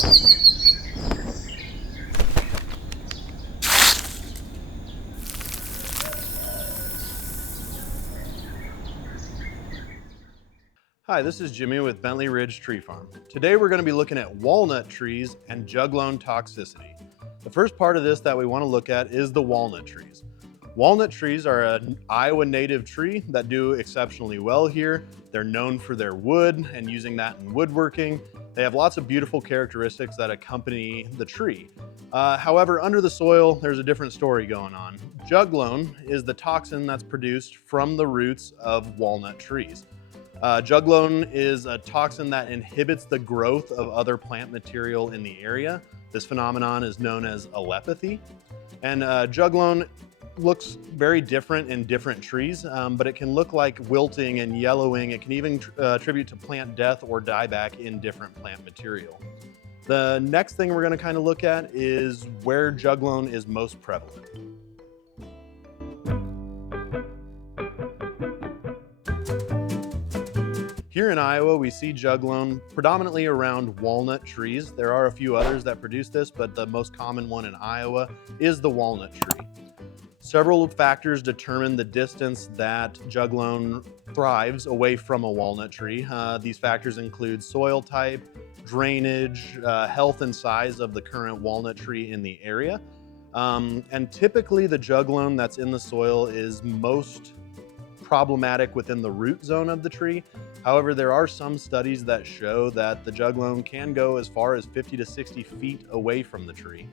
Hi, this is Jimmy with Bentley Ridge Tree Farm. Today we're going to be looking at walnut trees and juglone toxicity. The first part of this that we want to look at is the walnut trees. Walnut trees are an Iowa native tree that do exceptionally well here. They're known for their wood and using that in woodworking. They have lots of beautiful characteristics that accompany the tree. However, under the soil, there's a different story going on. Juglone is the toxin that's produced from the roots of walnut trees. Juglone is a toxin that inhibits the growth of other plant material in the area. This phenomenon is known as allepathy. And juglone looks very different in different trees, but it can look like wilting and yellowing. It can even attribute to plant death or dieback in different plant material. The next thing we're going to kind of look at is where juglone is most prevalent. Here in Iowa, we see juglone predominantly around walnut trees. There are a few others that produce this, but the most common one in Iowa is the walnut tree. Several factors determine the distance that juglone thrives away from a walnut tree. These factors include soil type, drainage, health and size of the current walnut tree in the area. And typically the juglone that's in the soil is most problematic within the root zone of the tree. However, there are some studies that show that the juglone can go as far as 50 to 60 feet away from the tree.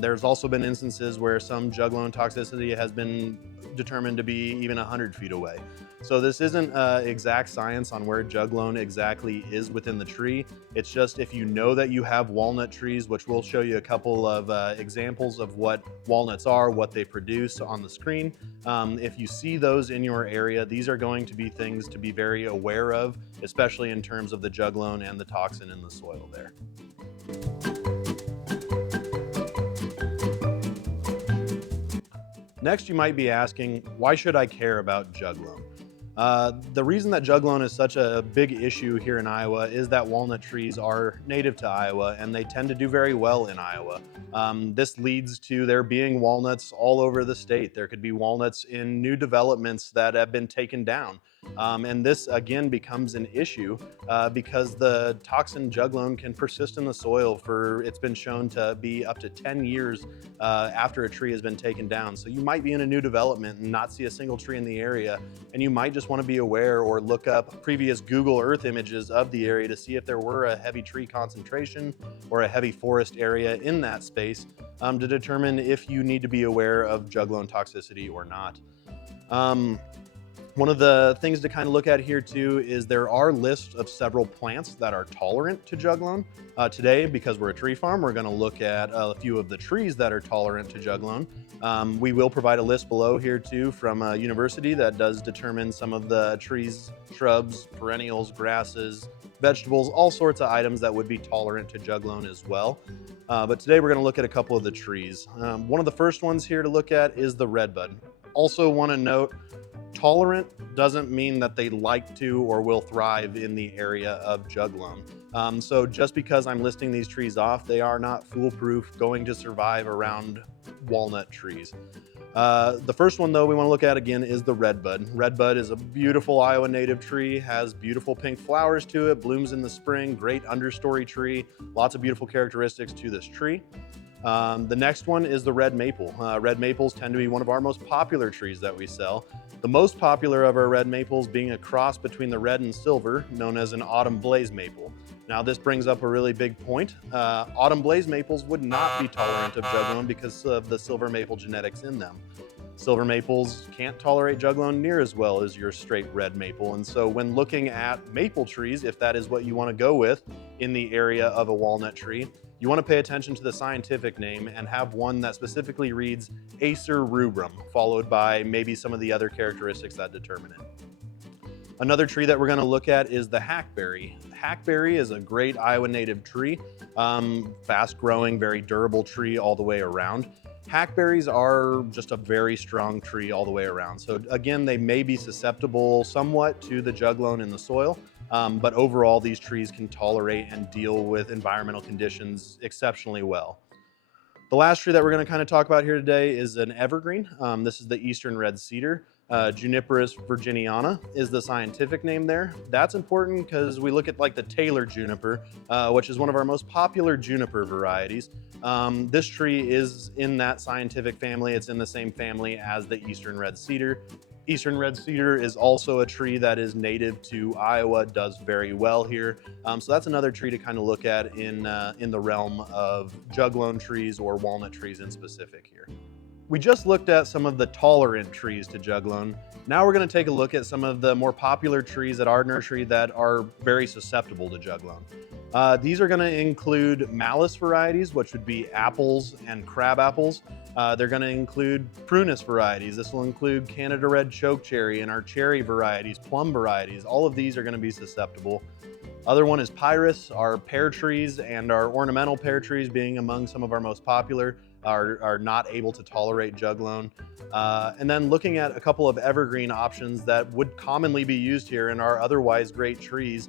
There's also been instances where some juglone toxicity has been determined to be even 100 feet away. So this isn't exact science on where juglone exactly is within the tree. It's just if you know that you have walnut trees, which we'll show you a couple of examples of what walnuts are, what they produce on the screen. If you see those in your area, these are going to be things to be very aware of, especially in terms of the juglone and the toxin in the soil there. Next, you might be asking, why should I care about juglone? The reason that juglone is such a big issue here in Iowa is that walnut trees are native to Iowa and they tend to do very well in Iowa. This leads to there being walnuts all over the state. There could be walnuts in new developments that have been taken down. And this again becomes an issue because the toxin juglone can persist in the soil it's been shown to be up to 10 years after a tree has been taken down. So you might be in a new development and not see a single tree in the area, and you might just want to be aware or look up previous Google Earth images of the area to see if there were a heavy tree concentration or a heavy forest area in that space to determine if you need to be aware of juglone toxicity or not. One of the things to kind of look at here too is there are lists of several plants that are tolerant to juglone. Today, because we're a tree farm, we're going to look at a few of the trees that are tolerant to juglone. We will provide a list below here too from a university that does determine some of the trees, shrubs, perennials, grasses, vegetables, all sorts of items that would be tolerant to juglone as well. But today we're going to look at a couple of the trees. One of the first ones here to look at is the redbud. Also want to note, tolerant doesn't mean that they like to or will thrive in the area of juglone. So just because I'm listing these trees off, they are not foolproof going to survive around walnut trees. The first one though we want to look at again is the redbud. Redbud is a beautiful Iowa native tree, has beautiful pink flowers to it, blooms in the spring, great understory tree, lots of beautiful characteristics to this tree. The next one is the red maple. Red maples tend to be one of our most popular trees that we sell. The most popular of our red maples being a cross between the red and silver, known as an autumn blaze maple. Now this brings up a really big point. Autumn blaze maples would not be tolerant of juglone because of the silver maple genetics in them. Silver maples can't tolerate juglone near as well as your straight red maple. And so when looking at maple trees, if that is what you want to go with in the area of a walnut tree, you want to pay attention to the scientific name and have one that specifically reads Acer rubrum, followed by maybe some of the other characteristics that determine it. Another tree that we're going to look at is the hackberry. Hackberry is a great Iowa native tree, fast growing, very durable tree all the way around. Hackberries are just a very strong tree all the way around. So again, they may be susceptible somewhat to the juglone in the soil, but overall these trees can tolerate and deal with environmental conditions exceptionally well. The last tree that we're going to kind of talk about here today is an evergreen. This is the eastern red cedar. Juniperus virginiana is the scientific name there. That's important because we look at like the Taylor juniper, which is one of our most popular juniper varieties. This tree is in that scientific family. It's in the same family as the eastern red cedar. Eastern red cedar is also a tree that is native to Iowa, does very well here. So that's another tree to kind of look at in the realm of juglone trees or walnut trees in specific here. We just looked at some of the tolerant trees to juglone. Now we're going to take a look at some of the more popular trees at our nursery that are very susceptible to juglone. These are going to include malus varieties, which would be apples and crab apples. They're going to include prunus varieties. This will include Canada red chokecherry and our cherry varieties, plum varieties. All of these are going to be susceptible. Other one is pyrus. Our pear trees and our ornamental pear trees, being among some of our most popular, are not able to tolerate juglone. And then looking at a couple of evergreen options that would commonly be used here in our otherwise great trees,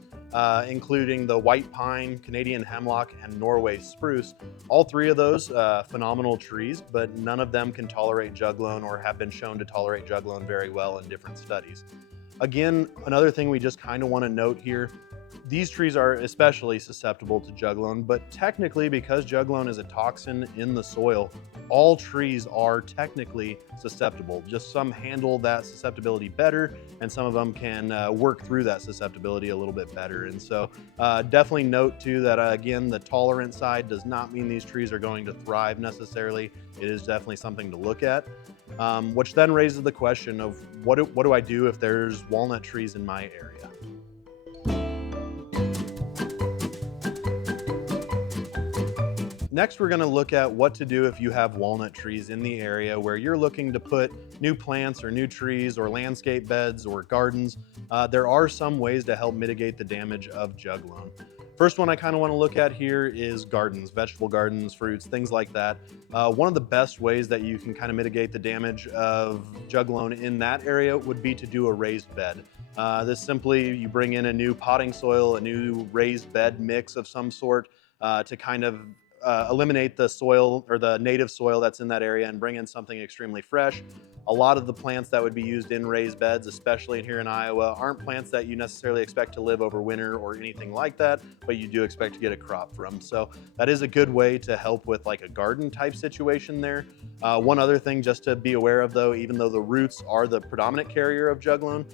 including the white pine, Canadian hemlock, and Norway spruce. All three of those phenomenal trees, but none of them can tolerate juglone or have been shown to tolerate juglone very well in different studies. Again, another thing we just kind of want to note here, these trees are especially susceptible to juglone, but technically, because juglone is a toxin in the soil, all trees are technically susceptible. Just some handle that susceptibility better, and some of them can work through that susceptibility a little bit better. And so definitely note too that again, the tolerant side does not mean these trees are going to thrive necessarily. It is definitely something to look at, which then raises the question of what do I do if there's walnut trees in my area? Next, we're going to look at what to do if you have walnut trees in the area where you're looking to put new plants or new trees or landscape beds or gardens. There are some ways to help mitigate the damage of juglone. First one I kind of want to look at here is gardens, vegetable gardens, fruits, things like that. One of the best ways that you can kind of mitigate the damage of juglone in that area would be to do a raised bed. This simply, you bring in a new potting soil, a new raised bed mix of some sort to kind of eliminate the soil or the native soil that's in that area and bring in something extremely fresh. A lot of the plants that would be used in raised beds, especially here in Iowa, aren't plants that you necessarily expect to live over winter or anything like that, but you do expect to get a crop from. So that is a good way to help with like a garden type situation there. One other thing just to be aware of though, even though the roots are the predominant carrier of juglone,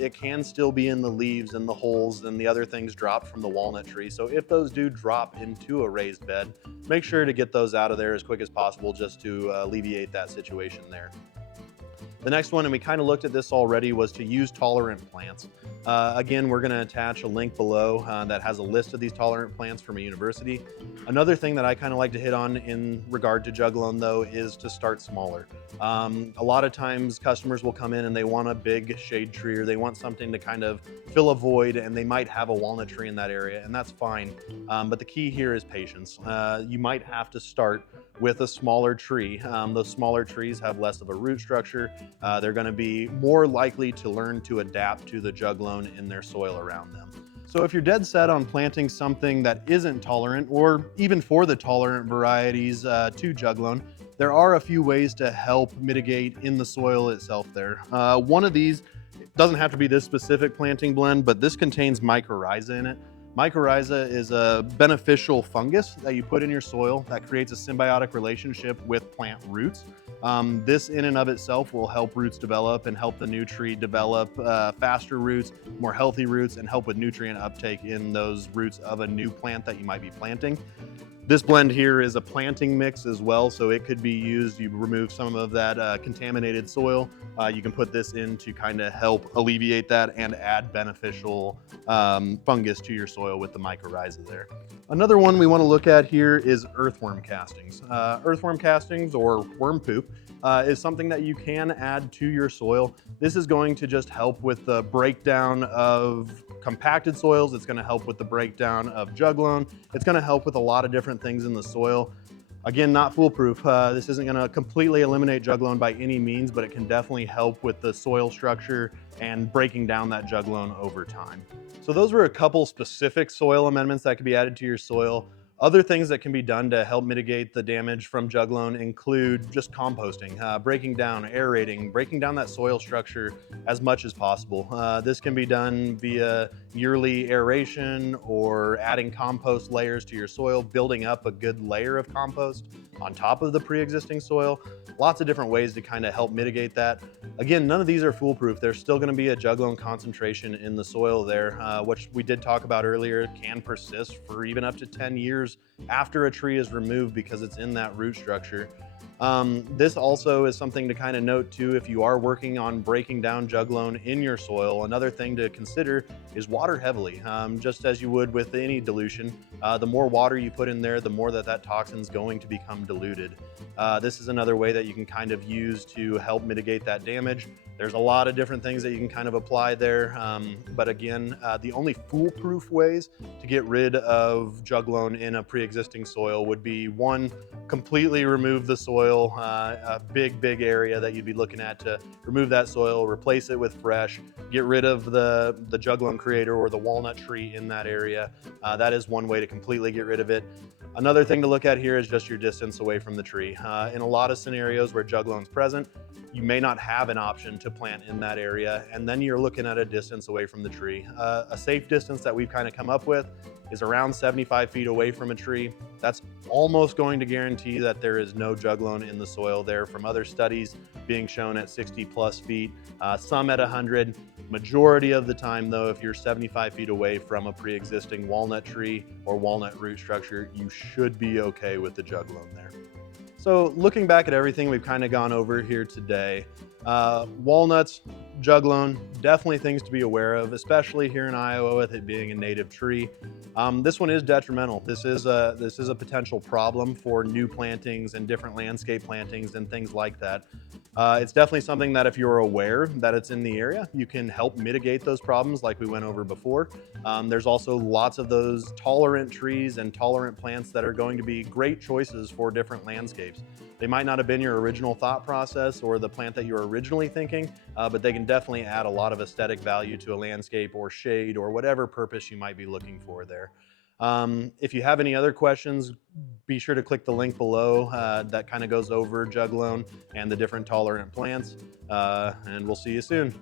it can still be in the leaves and the holes and the other things dropped from the walnut tree. So if those do drop into a raised bed, make sure to get those out of there as quick as possible just to alleviate that situation there. The next one, and we kind of looked at this already, was to use tolerant plants. Again, we're going to attach a link below that has a list of these tolerant plants from a university. Another thing that I kind of like to hit on in regard to juglone though is to start smaller. A lot of times customers will come in and they want a big shade tree or they want something to kind of fill a void, and they might have a walnut tree in that area, and that's fine. But the key here is patience. You might have to start with a smaller tree. Those smaller trees have less of a root structure. They're going to be more likely to learn to adapt to the juglone in their soil around them. So if you're dead set on planting something that isn't tolerant, or even for the tolerant varieties to juglone, there are a few ways to help mitigate in the soil itself there. One of these doesn't have to be this specific planting blend, but this contains mycorrhiza in it. Mycorrhiza is a beneficial fungus that you put in your soil that creates a symbiotic relationship with plant roots. This in and of itself will help roots develop and help the new tree develop faster roots, more healthy roots, and help with nutrient uptake in those roots of a new plant that you might be planting. This blend here is a planting mix as well, so it could be used. You remove some of that contaminated soil. You can put this in to kind of help alleviate that and add beneficial fungus to your soil with the mycorrhiza there. Another one we want to look at here is earthworm castings. Earthworm castings, or worm poop, is something that you can add to your soil. This is going to just help with the breakdown of compacted soils. It's going to help with the breakdown of juglone. It's going to help with a lot of different things in the soil. Again, not foolproof. This isn't gonna completely eliminate juglone by any means, but it can definitely help with the soil structure and breaking down that juglone over time. So those were a couple specific soil amendments that could be added to your soil. Other things that can be done to help mitigate the damage from juglone include just composting, breaking down, aerating, breaking down that soil structure as much as possible. This can be done via yearly aeration or adding compost layers to your soil, building up a good layer of compost on top of the pre-existing soil. Lots of different ways to kind of help mitigate that. Again, none of these are foolproof. There's still going to be a juglone concentration in the soil there, which we did talk about earlier, can persist for even up to 10 years after a tree is removed because it's in that root structure. This also is something to kind of note too, if you are working on breaking down juglone in your soil. Another thing to consider is water heavily, just as you would with any dilution. The more water you put in there, the more that toxin is going to become diluted. This is another way that you can kind of use to help mitigate that damage. There's a lot of different things that you can kind of apply there. But again, the only foolproof ways to get rid of juglone in a pre-existing soil would be, one, completely remove the soil, a big area that you'd be looking at to remove that soil, replace it with fresh, get rid of the juglone creator or the walnut tree in that area. That is one way to completely get rid of it. Another thing to look at here is just your distance away from the tree. In a lot of scenarios where juglone's present, you may not have an option to plant in that area, and then you're looking at a distance away from the tree. A safe distance that we've kind of come up with is around 75 feet away from a tree. That's almost going to guarantee that there is no juglone in the soil there, from other studies being shown at 60 plus feet, some at 100. Majority of the time though, if you're 75 feet away from a pre-existing walnut tree or walnut root structure, you should be okay with the juglone there. So looking back at everything we've kind of gone over here today, walnuts, juglone, definitely things to be aware of, especially here in Iowa with it being a native tree. This one is detrimental. This is a potential problem for new plantings and different landscape plantings and things like that. It's definitely something that if you're aware that it's in the area, you can help mitigate those problems like we went over before. There's also lots of those tolerant trees and tolerant plants that are going to be great choices for different landscapes. They might not have been your original thought process or the plant that you were originally thinking, but they can definitely add a lot of aesthetic value to a landscape or shade or whatever purpose you might be looking for there. If you have any other questions, be sure to click the link below that kind of goes over juglone and the different tolerant plants, and we'll see you soon.